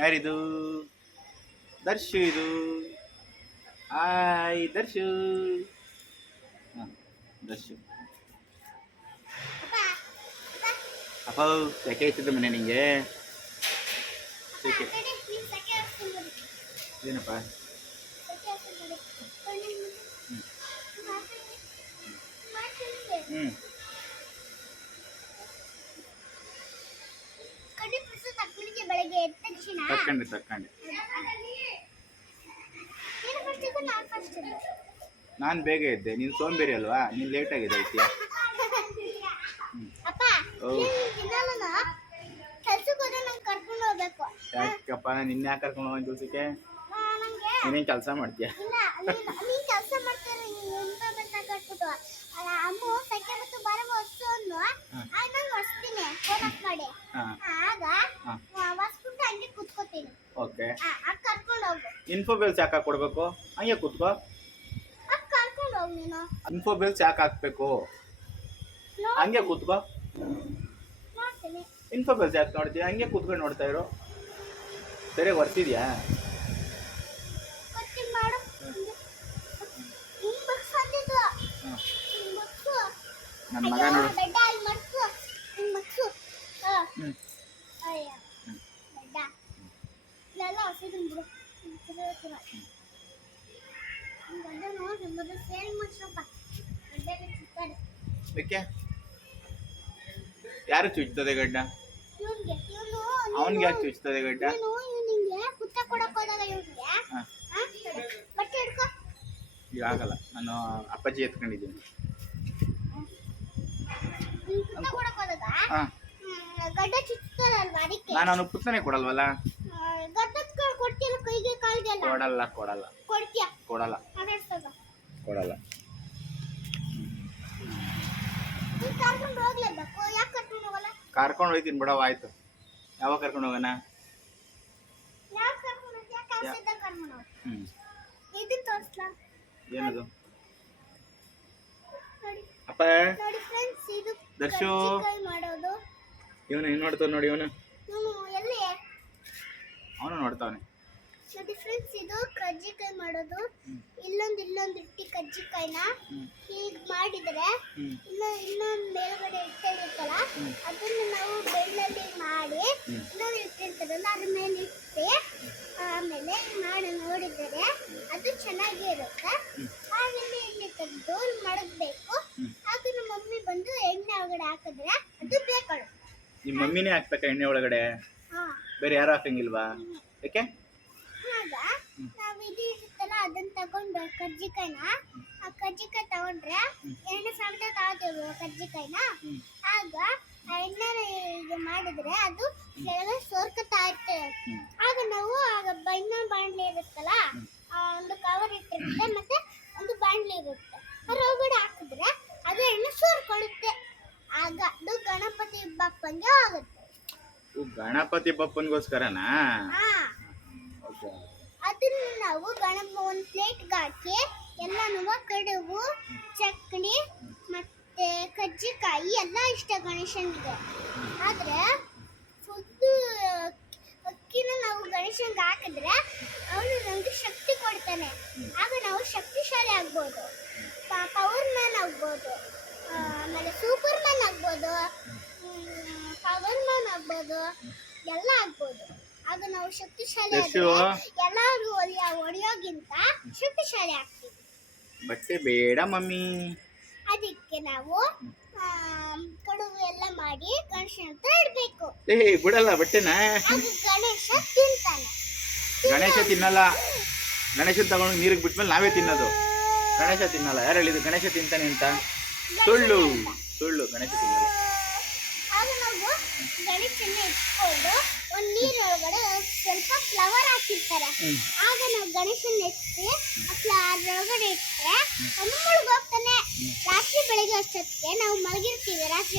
ಯಾರಿದು? ದರ್ಶು ಇದು ಹಾಯ್ ದರ್ಶು. ಹಾಂ, ದರ್ಶು. ಅಪ್ಪ, ಯಾಕೆ ಇತ್ತಿದ್ದು ಮನೆ ನಿಂಗೆ? ಏಕೆ ಏನಪ್ಪ? ಹ್ಞೂ ಬೆಳಗ್ಗೆ ಎದ್ದ ತಕ್ಷಣ. ತಕ್ಕಂಡೆ ತಕ್ಕಂಡೆ. ನೀನು first ಇದ್ದು, ನಾನು first ನಾನು ಬೇಗ ಇದ್ದೆ ನೀನು ಸೋಂಬೇರಿ ಅಲ್ವಾ? ನೀನು ಲೇಟಾಗಿದೆ ಆಗಿದೆ ಅಪ್ಪ ಓ. ನೀನು ದಿನಾಲೂನು ಕೆಲ್ಸಕ್ಕೆ ಹೋದ್ರೆ ನಂಗೆ ಕರ್ಕೊಂಡು ಹೋಗ್ಬೇಕು. ಯಾಕಪ್ಪ ನಿನ್ನೆ ಯಾಕೆ ಕರ್ಕೊಂಡು ಹೋಗಿ ಕೆಲ್ಸಕ್ಕೆ ಆ, ನೀನೇನು ಕೆಲಸ ಮಾಡ್ತೀಯ? ನೀನು ಕೆಲಸ ಮಾಡ್ತಾರೆ ನೀನು ಎಂತ ಅಂತ ಕಟ್ಬಿಟ್ಟು ಅಲ್ಲ ಅಮ್ಮ ಸೆಕೆ ಮತ್ತು ಬರೋ ವಸ್ತು ಅನ್ನು ಆಗ ನಾನು ಹೊಸ್ತೀನಿ ಫೋನ್ ಆಫ್ ಮಾಡಿ ಹಾಂ ಆಗ ಹಾ. ಹೊಸ್ಬಿಟ್ಟು ಹಂಗೆ ಕುತ್ಕೋತೀನಿ ಓಕೆ ಆ, ಆಗ ಕರ್ಕೊಂಡು ಹೋಗು ಇನ್ಫೋ ಬಿಲ್ಸ್ ಯಾಕೆ ಕೊಡಬೇಕು? ಹಂಗೆ ಕೂತ್ಕೋ. ಇನ್ಫೋ ಬಿಲ್ಸ್ ಯಾಕೆ ಹಾಕ್ಬೇಕು? ಹಂಗೆ ಕೂತ್ಕೋ. ಇನ್ಫೋಬೆಲ್ಸ್ ಇನ್ಫೋ ಬಿಲ್ಸ್ ಯಾಕೆ ನೋಡ್ತೀಯ? ಹಂಗೆ ಕೂತ್ಕೊಂಡು ನೋಡ್ತಾ ಇರೋ. ಸರಿಯಾಗಿ ಬರ್ತಿದ್ಯಾ ನನ್ನ ಮಗ ನೋಡು. ಹ್ಞೂ ಬಿಡು. ಗಡ್ಡ ನೋಡಿ ಮೊದಲು ಮಾಡ್ಸಪ್ಪ ಯಾರು ಚುಚ್ತದೆ ಗಡ್ಡ? ಇವ್ನಿಗೆ ಇವನು ಅವನಿಗೆ ಯಾಕೆ ಚುಚ್ತದೆ ಗಡ್ಡ? ನೀನು ಇವ್ನಿಗೆ ಕುತ್ತ ಕೊಡಕ್ ಹೋದಾಗ ಇವ್ನಿಗೆ. ಹಾಂ. ಬಟ್ಟೆ ಹಿಡ್ಕೊ ಈಗ ಆಗಲ್ಲ. ನಾನು ಅಪ್ಪಾಜಿ ಎತ್ಕೊಂಡಿದ್ದೀನಿ. ಕುತ್ತ ಹೋದಾಗ? ಗಡ್ಡ ಚುಚ್ತಾರಲ್ವಾ ಅದಕ್ಕೆ? ನಾನು ಅವನು ಪುಸ್ತನೇ ಕೊಡಲ್ವಲ್ಲ? ಕೊಡಲ್ಲ. ಕೊಡಲ್ಲ ಕೊಡಲ್ಲ. ಕೊಡಲ್ಲ. ಕರ್ಕೊಂಡು ಹೋಗ್ತೀನಿ ಬಿಡವ ಆಯ್ತು. ಯಾವಾಗ ಕರ್ಕೊಂಡು ಹೋಗೋಣ? ಏನದು? ಅಪ್ಪ. ದರ್ಶು. ಇವನು ಏನು ನೋಡ್ತಾನೆ ನೋಡಿ ಇವನು. ಅವನು ನೋಡ್ತಾವನೆ ನೋಡಿ ಫ್ರೆಂಡ್ಸ್ ಇದು ಕಜ್ಜಿಕಾಯಿ ಮಾಡೋದು. ಇಲ್ಲೊಂದು ಇಲ್ಲೊಂದು ಇಟ್ಟಿ ಕಜ್ಜಿಕಾಯಿನ ಹೀಗ್ ಹೀಗೆ ಮಾಡಿದರೆ ಇಲ್ಲ ಇನ್ನೊಂದು ಮೇಲ್ಗಡೆ ಇಟ್ಟಿರುತ್ತಲ್ಲ ಅದನ್ನ ನಾವು ಬೆಳ್ಳಲ್ಲಿ ಮಾಡಿ. ಇನ್ನೊಂದು ಇಟ್ಟಿರ್ತಾರಲ್ಲ ಅದ್ರ ಮೇಲೆ ಇಟ್ಟು ಆಮೇಲೆ ಮಾಡಿ ನೋಡಿದರೆ ಅದು ಚೆನ್ನಾಗಿ ಇರುತ್ತೆ ಆಮೇಲೆ ಎಣ್ಣೆ ತೆಗೆದು ಮಡಗಬೇಕು. ಆಗ ನಮ್ಮ ಮಮ್ಮಿ ಬಂದು ಎಣ್ಣೆ ಒಳಗಡೆ ಹಾಕಿದ್ರೆ ಅದು ಬೇಕಳು ನಿಮ್ಮ ಮಮ್ಮಿನೇ ಹಾಕ್ಬೇಕಾ ಎಣ್ಣೆ ಒಳಗಡೆ? ಬೇರೆ ಯಾರು ಹಾಕಂಗಿಲ್ವಾ? ಯಾಕೆ? ಆಗ ನಾವು ಇದು ಇರುತ್ತಲ್ಲ ಅದನ್ನ ತಗೊಂಡು ಕಜ್ಜಿಕಾಯಿನ ಆ ಕಜ್ಜಿಕಾಯಿ ತಗೊಂಡ್ರೆ ಎಣ್ಣೆ ಸಮೇತ ತಗೋತೀವಿ ಕಜ್ಜಿಕಾಯಿನ ಆಗ ಆ ಎಣ್ಣೆನ ಇದು ಮಾಡಿದ್ರೆ ಅದು ಕೆಳಗೆ ಸೋರ್ಕತಾ ಇರ್ತದೆ ಆಗ ನಾವು ಆಗ ಬಣ್ಣ ಬಾಣಲೆ ಇರುತ್ತಲ್ಲ ಆ ಒಂದು ಕವರ್ ಇಟ್ಟಿರುತ್ತೆ ಮತ್ತೆ ಒಂದು ಬಾಣಲಿ ಇರುತ್ತೆ. ರೋಗಡೆ ಹಾಕಿದ್ರೆ ಅದು ಎಣ್ಣೆ ಸೋರ್ಕೊಳ್ಳುತ್ತೆ. ಆಗ ಅದು ಗಣಪತಿ ಬಪ್ಪಂಗೆ ಆಗುತ್ತೆ. ಗಣಪತಿ ಬಪ್ಪನ್ಗೋಸ್ಕರನಾ ಅದನ್ನ ನಾವು ಗಣಪ ಒಂದು ಪ್ಲೇಟ್ಗೆ ಹಾಕಿ ಎಲ್ಲನೂ ಕಡುಬು ಚಕ್ಕಡಿ ಮತ್ತೆ ಕಜ್ಜಿಕಾಯಿ ಎಲ್ಲ ಇಷ್ಟ ಗಣೇಶನಿಗೆ. ಆದರೆ ಫುಡ್ಡು ಅಕ್ಕಿನ ನಾವು ಗಣೇಶನ್ಗೆ ಹಾಕಿದ್ರೆ ಅವನು ನಮಗೆ ಶಕ್ತಿ ಕೊಡ್ತಾನೆ. ಆಗ ನಾವು ಶಕ್ತಿಶಾಲಿ ಆಗ್ಬೋದು. ಪವರ್ ಮ್ಯಾನ್ ಆಗ್ಬೋದು. ಆಮೇಲೆ ಸೂಪರ್ ಮ್ಯಾನ್ ಆಗ್ಬೋದು. ಪವರ್ ಮ್ಯಾನ್ ಆಗ್ಬೋದು. ಎಲ್ಲ ಆಗ್ಬೋದು. ಆಗ ನಾವು ಶಕ್ತಿಶಾಲಿ ಎಲ್ಲರೂ ಹೊಡೆಯೋಗಿಂತ ಶಕ್ತಿಶಾಲಿ ಆಗ್ತೀವಿ. ಬಟ್ಟೆ ಬೇಡ ಮಮ್ಮಿ. ಅದಕ್ಕೆ ನಾವು ಕಡುಬು ಎಲ್ಲ ಮಾಡಿ ಗಣೇಶನ ಹತ್ರ ಇಡಬೇಕು. ಏ ಬಿಡಲ್ಲ ಬಟ್ಟೆನ. ಗಣೇಶ ತಿಂತಾನೆ. ಗಣೇಶ ತಿನ್ನಲ್ಲ. ಗಣೇಶನ್ ತಗೊಂಡು ನೀರಿಗೆ ಬಿಟ್ಮೇಲೆ ನಾವೇ ತಿನ್ನೋದು. ಗಣೇಶ ತಿನ್ನಲ್ಲ. ಯಾರು ಹೇಳಿದ್ರು ಗಣೇಶ ತಿಂತಾನೆ ಅಂತ. ಸುಳ್ಳು. ಸುಳ್ಳು. ಗಣೇಶ ತಿನ್ನಲ್ಲ. ಆಗ ನಾವು ಗಣೇಶನ ಇಟ್ಕೊಂಡು ಒಂದು ನೀರೊಳಗಡೆ ಸ್ವಲ್ಪ ಫ್ಲವರ್ ಹಾಕಿರ್ತಾರೆ. ಆಗ ನಾವು ಗಣೇಶನ ಎತ್ತಿ ಅದರೊಳಗಡೆ ಇಟ್ಟರೆ ಅದು ಮುಳುಗೋಗ್ತಾನೆ ರಾತ್ರಿ ಬೆಳಗ್ಗೆ ಅಷ್ಟೊತ್ತಿಗೆ ನಾವು ಮಲಗಿರ್ತೀವಿ. ರಾತ್ರಿ